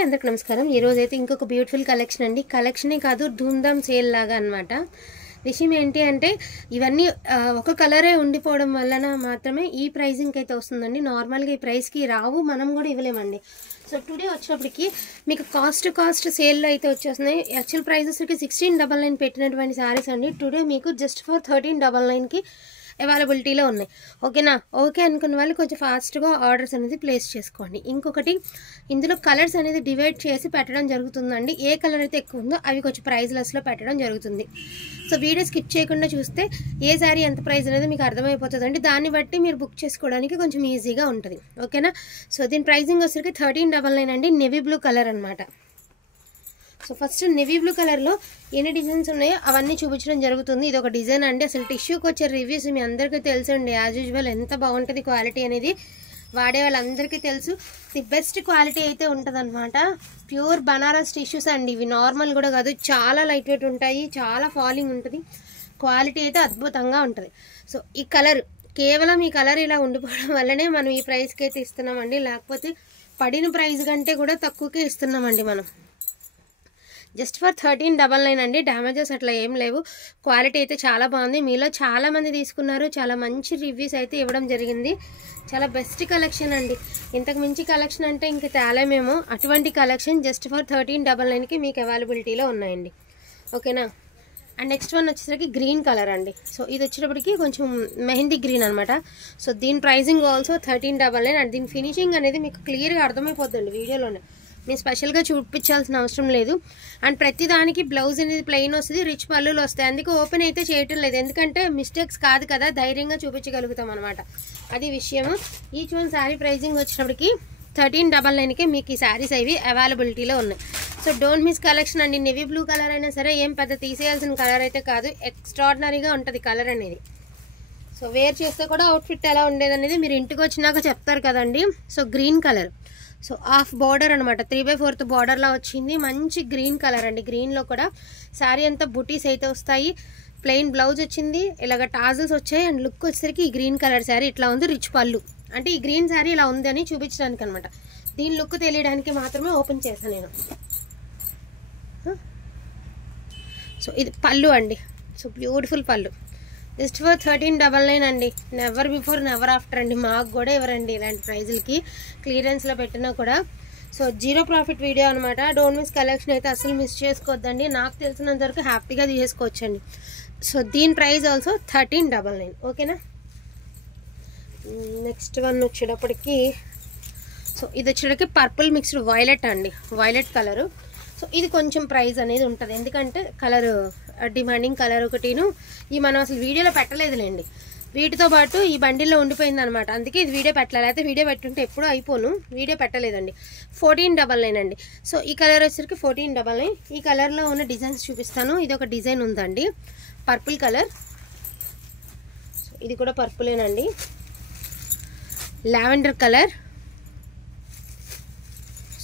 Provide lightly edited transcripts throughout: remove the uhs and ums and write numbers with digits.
అందరికి నమస్కారం. ఈ రోజు అయితే ఇంకొక బ్యూటిఫుల్ కలెక్షన్ అండి. కలెక్షనే కాదు, ధూమ్ధామ్ సేల్ లాగా అన్నమాట. విషయం ఏంటి అంటే ఇవన్నీ ఒక కలరే ఉండిపోవడం వలన మాత్రమే ఈ ప్రైజింగ్ అయితే వస్తుందండి. నార్మల్గా ఈ ప్రైస్కి రావు, మనం కూడా ఇవ్వలేమండి. సో టుడే వచ్చినప్పటికి మీకు కాస్ట్ సేల్లో అయితే వచ్చేస్తున్నాయి. యాక్చువల్ ప్రైజెస్కి 1699 పెట్టినటువంటి శారీస్ అండి. టుడే మీకు జస్ట్ ఫర్ 1399కి అవైలబిలిటీలో ఉన్నాయి. ఓకేనా? ఓకే అనుకున్న వాళ్ళు కొంచెం ఫాస్ట్గా ఆర్డర్స్ అనేది ప్లేస్ చేసుకోండి. ఇంకొకటి, ఇందులో కలర్స్ అనేది డివైడ్ చేసి పెట్టడం జరుగుతుందండి. ఏ కలర్ అయితే ఎక్కువ ఉందో అవి కొంచెం ప్రైస్ లెస్లో పెట్టడం జరుగుతుంది. సో వీడియో స్కిప్ చేయకుండా చూస్తే ఏ శారీ ఎంత ప్రైస్ అనేది మీకు అర్థమైపోతుందండి. దాన్ని బట్టి మీరు బుక్ చేసుకోవడానికి కొంచెం ఈజీగా ఉంటుంది. ఓకేనా? సో దీని ప్రైజింగ్ వచ్చేసరికి 1399 అండి. నెవీ బ్లూ కలర్ అనమాట. సో ఫస్ట్ నెవీ బ్లూ కలర్లో ఎన్ని డిజైన్స్ ఉన్నాయో అవన్నీ చూపించడం జరుగుతుంది. ఇది ఒక డిజైన్ అండి. అసలు టిష్యూకి వచ్చే రివ్యూస్ మీ అందరికీ తెలుసండి. యాజ్ యూజువల్ ఎంత బాగుంటుంది క్వాలిటీ అనేది వాడే వాళ్ళందరికీ తెలుసు. ది బెస్ట్ క్వాలిటీ అయితే ఉంటుంది అనమాట. ప్యూర్ బనారస్ టిష్యూస్ అండి. ఇవి నార్మల్ కూడా కాదు, చాలా లైట్ వెయిట్ ఉంటాయి, చాలా ఫాలింగ్ ఉంటుంది. క్వాలిటీ అయితే అద్భుతంగా ఉంటుంది. సో ఈ కలర్, కేవలం ఈ కలర్ ఇలా ఉండిపోవడం వల్లనే మనం ఈ ప్రైస్కి అయితే ఇస్తున్నామండి. లేకపోతే పడిన ప్రైస్ కంటే కూడా తక్కువకే ఇస్తున్నామండి మనం. జస్ట్ ఫర్ 1399 అండి. డ్యామేజెస్ అట్లా ఏం లేవు. క్వాలిటీ అయితే చాలా బాగుంది. మీలో చాలా మంది తీసుకున్నారు, చాలా మంచి రివ్యూస్ అయితే ఇవ్వడం జరిగింది. చాలా బెస్ట్ కలెక్షన్ అండి. ఇంతకు మించి కలెక్షన్ అంటే ఇంక తేలేమేమో. అటువంటి కలెక్షన్ జస్ట్ ఫర్ 1399కి మీకు అవైలబిలిటీలో ఉన్నాయండి. ఓకేనా? అండ్ నెక్స్ట్ వన్ వచ్చేసరికి గ్రీన్ కలర్ అండి. సో ఇది వచ్చేటప్పటికి కొంచెం మెహందీ గ్రీన్ అనమాట. సో దీని ప్రైజింగ్ ఆల్సో 1399. అండ్ దీని ఫినిషింగ్ అనేది మీకు క్లియర్గా అర్థమైపోద్దండి వీడియోలోనే. నేను స్పెషల్గా చూపించాల్సిన అవసరం లేదు. అండ్ ప్రతి దానికి బ్లౌజ్ అనేది ప్లెయిన్ వస్తుంది, రిచ్ పళ్ళులు వస్తాయి. అందుకే ఓపెన్ అయితే చేయటం లేదు, ఎందుకంటే మిస్టేక్స్ కాదు కదా, ధైర్యంగా చూపించగలుగుతాం అనమాట. అది విషయము. ఈచ్ వన్ శారీ ప్రైజింగ్ వచ్చినప్పటికి 1399కి మీకు ఈ శారీస్ అవి అవైలబిలిటీలో ఉన్నాయి. సో డోంట్ మిస్ కలెక్షన్ అండి. నెవీ బ్లూ కలర్ అయినా సరే ఏం పెద్ద తీసేయాల్సిన కలర్ అయితే కాదు, ఎక్స్ట్రాడినరీగా ఉంటుంది కలర్ అనేది. సో వేర్ చేస్తే కూడా అవుట్ఫిట్ ఎలా ఉండేది అనేది మీరు ఇంటికి వచ్చినాక చెప్తారు కదండి. So green colour, so half border అనమాట, 3/4 బార్డర్లా వచ్చింది. మంచి గ్రీన్ కలర్ అండి. గ్రీన్లో కూడా శారీ అంతా బుటీస్ అయితే వస్తాయి. ప్లెయిన్ బ్లౌజ్ వచ్చింది, ఇలాగ టాజల్స్ వచ్చాయి. అండ్ లుక్ వచ్చేసరికి ఈ గ్రీన్ కలర్ శారీ ఇట్లా ఉంది. రిచ్ పళ్ళు అంటే ఈ గ్రీన్ శారీ ఇలా ఉంది అని చూపించడానికి అనమాట. దీని లుక్ తెలియడానికి మాత్రమే ఓపెన్ చేశాను నేను. సో ఇది పళ్ళు అండి. సో బ్యూటిఫుల్ పళ్ళు. జస్ట్ ఫర్ 1399 అండి. నెవర్ బిఫోర్ నెవర్ ఆఫ్టర్ అండి. మాకు కూడా ఎవరండి ఇలాంటి ప్రైజులకి క్లియరెన్స్లో పెట్టినా కూడా. సో జీరో ప్రాఫిట్ వీడియో అనమాట. డోంట్ మిస్ కలెక్షన్ అయితే అసలు మిస్ చేసుకోవద్దండి. నాకు తెలిసినంత వరకు హ్యాపీగా తీసేసుకోవచ్చండి. సో దీని ప్రైస్ ఆల్సో 1399. ఓకేనా? నెక్స్ట్ వన్ వచ్చేటప్పటికి, సో ఇది వచ్చేటప్పటికి పర్పుల్ మిక్స్డ్ వైలెట్ అండి. Violet colour. సో ఇది కొంచెం ప్రైస్ అనేది ఉంటుంది, ఎందుకంటే కలర్ డిమాండింగ్ కలర్ ఒకటిను. ఈ మనం అసలు వీడియోలో పెట్టలేదులేండి, వీటితో పాటు ఈ బండిల్లో ఉండిపోయింది అనమాట. అందుకే ఇది వీడియో పెట్టలేదు. అయితే వీడియో పెట్టుంటే ఎప్పుడూ అయిపోను, వీడియో పెట్టలేదండి. 1499 అండి. సో ఈ కలర్ వచ్చేసరికి 1499. ఈ కలర్లో ఉన్న డిజైన్స్ చూపిస్తాను. ఇది ఒక డిజైన్ ఉందండి, పర్పుల్ కలర్. సో ఇది కూడా పర్పులేనండి. Lavender colour.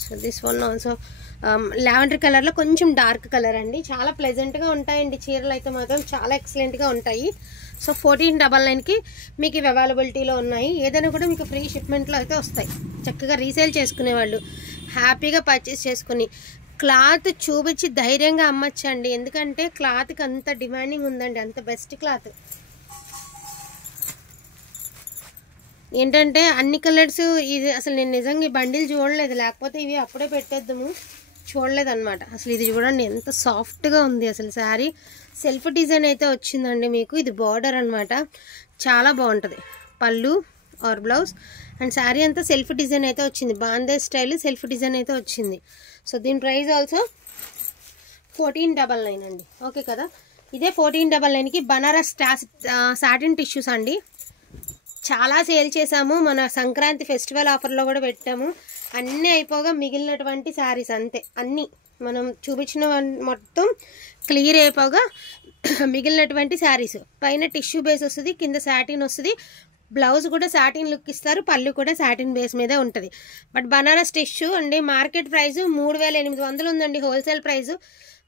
So this one also lavender కలర్లో కొంచెం డార్క్ కలర్ అండి. చాలా ప్లెజెంట్గా ఉంటాయండి చీరలు అయితే మాత్రం, చాలా ఎక్సలెంట్గా ఉంటాయి. సో 1499కి మీకు ఇవి అవైలబిలిటీలో ఉన్నాయి. ఏదైనా కూడా మీకు ఫ్రీ షిప్మెంట్లో అయితే వస్తాయి. చక్కగా రీసేల్ చేసుకునేవాళ్ళు హ్యాపీగా పర్చేస్ చేసుకుని క్లాత్ చూపించి ధైర్యంగా అమ్మచ్చండి. ఎందుకంటే క్లాత్కి అంత డిమాండింగ్ ఉందండి, అంత బెస్ట్ క్లాత్. ఏంటంటే అన్ని కలర్స్, ఇది అసలు నేను నిజంగా ఈ బండిల్ చూడలేదు, లేకపోతే ఇవి అప్పుడే పెట్టేద్దాము, చూడలేదు అనమాట. అసలు ఇది చూడండి ఎంత సాఫ్ట్గా ఉంది అసలు శారీ. సెల్ఫ్ డిజైన్ అయితే వచ్చిందండి మీకు. ఇది బార్డర్ అనమాట, చాలా బాగుంటుంది. పళ్ళు ఆర్ బ్లౌజ్ అండ్ శారీ అంతా సెల్ఫ్ డిజైన్ అయితే వచ్చింది. బాందే స్టైల్ సెల్ఫ్ డిజైన్ అయితే వచ్చింది. సో దీని ప్రైస్ ఆల్సో 1499 అండి. ఓకే కదా? ఇదే 1499కి బనారస్ సాటిన్ టిష్యూస్ అండి. చాలా సేల్ చేసాము, మన సంక్రాంతి ఫెస్టివల్ ఆఫర్లో కూడా పెట్టాము. అన్నీ అయిపోగా మిగిలినటువంటి శారీస్ అంతే, అన్నీ మనం చూపించిన మొత్తం క్లియర్ అయిపోగా మిగిలినటువంటి శారీస్. పైన టిష్యూ బేస్ వస్తుంది, కింద సాటిన్ వస్తుంది. బ్లౌజ్ కూడా సాటిన్ లుక్ ఇస్తారు, పళ్ళు కూడా సాటిన్ బేస్ మీదే ఉంటుంది. బట్ బనారస్ టిష్యూ అండి మార్కెట్ ప్రైస్ 3800 ఉందండి హోల్సేల్ ప్రైస్.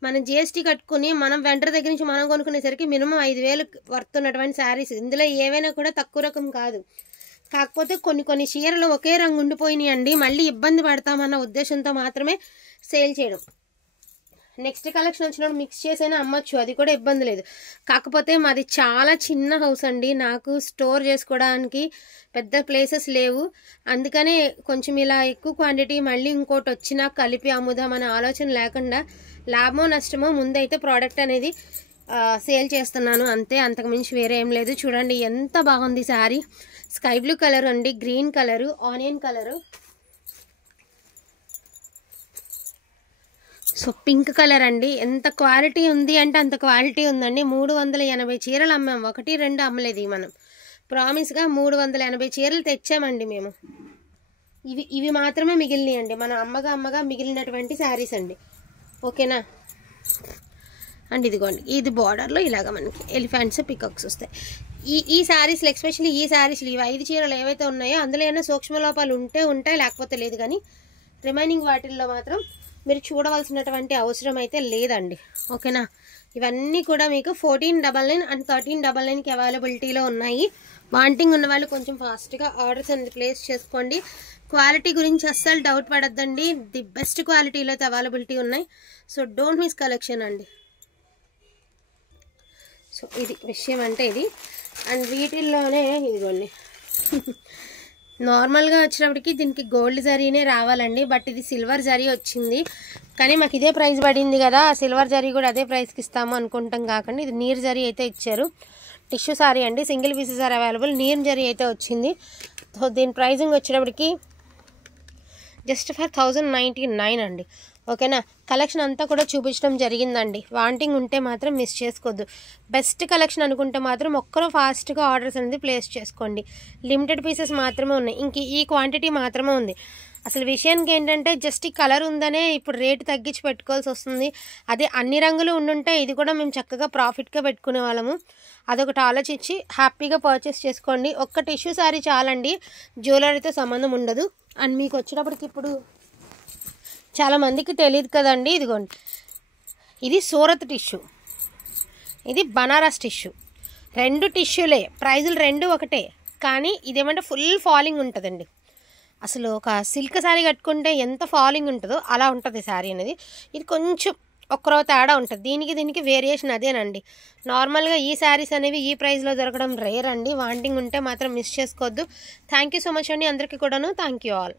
మనం జిఎస్టీ కట్టుకుని మనం వెండర్ దగ్గర నుంచి మనం కొనుక్కునేసరికి మినిమం 5000 వర్త్ ఉన్నటువంటి శారీస్. ఇందులో ఏవైనా కూడా తక్కువ రకం కాదు. కాకపోతే కొన్ని చీరలు ఒకే రంగు ఉండిపోయినాయి అండి, మళ్ళీ ఇబ్బంది పడతామన్న ఉద్దేశంతో మాత్రమే సేల్ చేయడం. నెక్స్ట్ కలెక్షన్ వచ్చినప్పుడు మిక్స్ చేసైనా అమ్మచ్చు, అది కూడా ఇబ్బంది లేదు. కాకపోతే మాది చాలా చిన్న హౌస్ అండి, నాకు స్టోర్ చేసుకోవడానికి పెద్ద ప్లేసెస్ లేవు. అందుకనే కొంచెం ఇలా ఎక్కువ క్వాంటిటీ మళ్ళీ ఇంకోటి వచ్చినా కలిపి అమ్ముదామనే ఆలోచన లేకుండా లాభమో నష్టమో ముందైతే ప్రోడక్ట్ అనేది సేల్ చేస్తున్నాను అంతే, అంతకుమించి వేరే ఏం లేదు. చూడండి ఎంత బాగుంది శారీ, స్కై బ్లూ కలర్ అండి, green colour, onion colour, so pink colour అండి. ఎంత క్వాలిటీ ఉంది అంటే అంత క్వాలిటీ ఉందండి. 380 చీరలు అమ్మాం, 1-2 అమ్మలేదు మనం. ప్రామిస్గా 380 చీరలు తెచ్చామండి మేము. ఇవి మాత్రమే మిగిలినాయి అండి, మన అమ్మగా మిగిలినటువంటి శారీస్ అండి. ఓకేనా అండ్ ఇదిగోండి, ఇది బార్డర్లో ఇలాగ మనకి ఎలిఫెంట్స్ పికాక్స్ వస్తాయి. ఈ శారీస్లో ఎస్పెషల్లీ ఈ శారీస్లో ఇవి 5 చీరలు ఏవైతే ఉన్నాయో అందులో ఏమైనా సూక్ష్మ లోపాలు ఉంటాయి, లేకపోతే లేదు. కానీ రిమైనింగ్ వాటిల్లో మాత్రం మీరు చూడవలసినటువంటి అవసరం అయితే లేదండి. ఓకేనా, ఇవన్నీ కూడా మీకు 1499 అండ్ 1399కి అవైలబిలిటీలో ఉన్నాయి. వాంటింగ్ ఉన్న వాళ్ళు కొంచెం ఫాస్ట్గా ఆర్డర్స్ అనేది ప్లేస్ చేసుకోండి. క్వాలిటీ గురించి అస్సలు డౌట్ పడద్దండి, ది బెస్ట్ క్వాలిటీలో అయితే అవైలబిలిటీ ఉన్నాయి. సో డోంట్ మిస్ కలెక్షన్ అండి. సో ఇది విషయం అంటే ఇది. అండ్ వీటిల్లోనే ఇదిగోండి నార్మల్గా వచ్చినప్పటికి దీనికి గోల్డ్ జరీనే రావాలండి, బట్ ఇది సిల్వర్ జరీ వచ్చింది. కానీ మాకు ఇదే ప్రైస్ పడింది కదా, సిల్వర్ జరీ కూడా అదే ప్రైస్కి ఇస్తాము అనుకుంటాం కాకుండా ఇది నీర్ జరీ అయితే ఇచ్చారు. టిష్యూ సారీ అండి, సింగిల్ పీసెస్ ఆర్ అవైలబుల్. నీర్ జరీ అయితే వచ్చింది. సో దీని ప్రైజింగ్ వచ్చేటప్పటికి జస్ట్ ఫర్ 1099 అండి. ఓకేనా, కలెక్షన్ అంతా కూడా చూపించడం జరిగిందండి. వాంటింగ్ ఉంటే మాత్రం మిస్ చేసుకోవద్దు. బెస్ట్ కలెక్షన్ అనుకుంటే మాత్రం ఒక్కరూ ఫాస్ట్గా ఆర్డర్స్ అనేది ప్లేస్ చేసుకోండి. లిమిటెడ్ పీసెస్ మాత్రమే ఉన్నాయి, ఇంక ఈ క్వాంటిటీ మాత్రమే ఉంది. అసలు విషయానికి ఏంటంటే జస్ట్ ఈ కలర్ ఉందనే ఇప్పుడు రేటు తగ్గించి పెట్టుకోవాల్సి వస్తుంది. అదే అన్ని రంగులు ఉండుంటే ఇది కూడా మేము చక్కగా ప్రాఫిట్గా పెట్టుకునే వాళ్ళము. అదొకటి ఆలోచించి హ్యాపీగా పర్చేస్ చేసుకోండి. ఒక్క టిష్యూ సారీ చాలండి, జ్యువెలరీతో సంబంధం ఉండదు. అండ్ మీకు వచ్చేటప్పటికి ఇప్పుడు చాలామందికి తెలియదు కదండి, ఇదిగోండి ఇది సూరత్ టిష్యూ, ఇది బనారస్ టిష్యూ, 2 టిష్యూలే, ప్రైజులు 2 ఒకటే. కానీ ఇదేమంటే ఫుల్ ఫాలింగ్ ఉంటుందండి. అసలు ఒక సిల్క్ శారీ కట్టుకుంటే ఎంత ఫాలింగ్ ఉంటుందో అలా ఉంటుంది శారీ అనేది. ఇది కొంచెం ఒక్కరో తేడా ఉంటుంది, దీనికి వేరియేషన్ అదేనండి. నార్మల్గా ఈ శారీస్ అనేవి ఈ ప్రైస్లో దొరకడం రేర్ అండి. వాంటింగ్ ఉంటే మాత్రం మిస్ చేసుకోవద్దు. థ్యాంక్ యూ సో మచ్ అండి అందరికీ కూడాను. Thank you all.